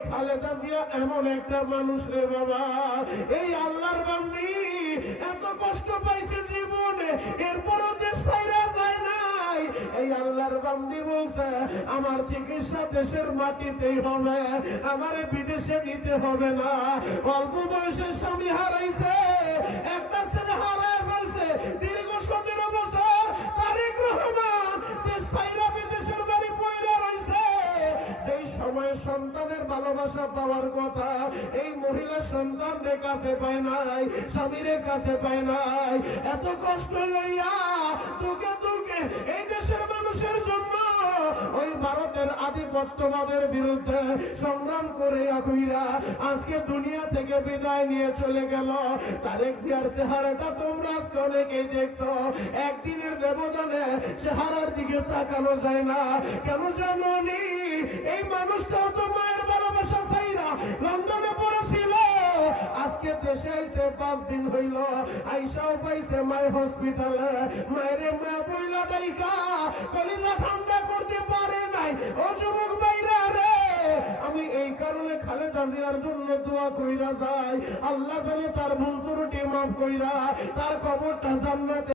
খালেদা জিয়া এমন একটা মানুষ রে বাবা, এই আল্লাহর বান্দি এত কষ্ট পাইছে জীবনে, এরপরও দেশ ছাইরা যায় নাই। এই আল্লাহর বান্দি বলছে আমার চিকিৎসা দেশের মাটিতেই হবে, আমারে বিদেশে নিতে হবে না। অল্প বয়সে স্বামী হারাইছে, একটা ছেলে হারায় ফেলছে, দীর্ঘ 17 বছর তারেক রহমান দেশ ছাইরা বিদেশের বাড়ি পয়রা রইছে। যেই সময় সন্তানের ভালোবাসা পাওয়ার কথা, এই মহিলা সন্তানের কাছে পায় নাই, স্বামীর কাছে পায় নাই। এত কষ্ট লইয়া দুঃখে দুঃখে এই দেশের মানুষের জন্য ওই ভারতের আধিপত্যবাদের বিরুদ্ধে সংগ্রাম করে কইরা আজকে দুনিয়া থেকে বিদায় নিয়ে চলে গেল। তারেক জিয়ার চেহারাটা তোমরা আজকে অনেকেই দেখছো, একদিনের ব্যবধানে চেহারার দিকে তাকানো যায় না। কেন জানো নি? এই মানুষটাও তো মায়ের ভালোবাসা চাইরা লন্ডনে পড়েছিল, আজকে দেশে আইছে 5 দিন হইল, আইসাও পাইছে মায়ের হসপিটালে। মায়ের মা বইলা ডাইকা কলিজা ঠান্ডা করতে পারে নাই। ও যুবক ভাইরা রে, আমি এই কারণে খালেদা জিয়ার জন্য দোয়া কইরা যাই, আল্লাহ যেন তার ভুল ত্রুটি মাফ কইরা তার কবরটা জান্নাতে